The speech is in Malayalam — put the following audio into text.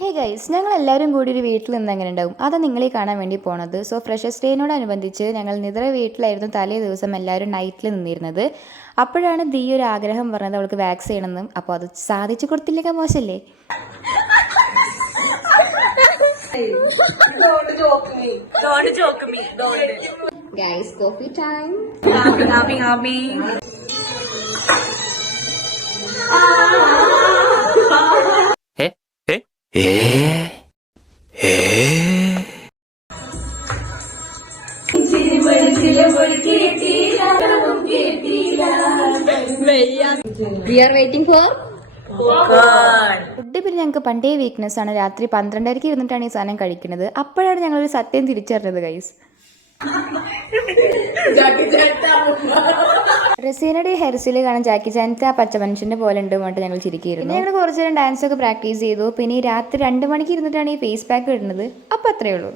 ഹേ ഗൈസ്, ഞങ്ങൾ എല്ലാവരും കൂടി ഒരു വീട്ടിൽ നിന്ന് എങ്ങനെ ഉണ്ടാവും അതാണ് നിങ്ങളെ കാണാൻ വേണ്ടി പോണത്. സോ ഫ്രഷേഴ്സ് ഡേനോടനുബന്ധിച്ച് ഞങ്ങൾ നിദ്ര വീട്ടിലായിരുന്നു തലേ ദിവസം എല്ലാവരും നൈറ്റിൽ നിന്നിരുന്നത്. അപ്പോഴാണ് ദീ ഒരു ആഗ്രഹം പറഞ്ഞത് അവൾക്ക് വാക്സ് ചെയ്യണമെന്നും. അപ്പോൾ അത് സാധിച്ചു കൊടുത്തില്ലെങ്കിൽ മോശമല്ലേ? Guys, coffee time. We are waiting for food. പിന്നെ ഞങ്ങൾക്ക് പണ്ടേ വീക്ക്നെസ് ആണ്. രാത്രി 12:30 ഇരുന്നിട്ടാണ് ഈ സാധനം കഴിക്കുന്നത്. അപ്പോഴാണ് ഞങ്ങളൊരു സത്യം തിരിച്ചറിഞ്ഞത് ഗൈസ്. റസീനയുടെ ഹെയർസ്റ്റൈൽ കാണാൻ ജാക്കി ചാനത്തെ ആ പച്ച മനുഷ്യന്റെ പോലെ ഉണ്ട് പറഞ്ഞിട്ട് ഞങ്ങൾ ചിരിക്കുന്നു. ഞങ്ങൾ കുറച്ചു നേരം ഡാൻസ് ഒക്കെ പ്രാക്ടീസ് ചെയ്തു. പിന്നെ ഈ രാത്രി 2 മണിക്ക് ഇരുന്നിട്ടാണ് ഈ ഫേസ് പാക്ക് ഇടുന്നത്. അപ്പം അത്രയേ ഉള്ളൂ.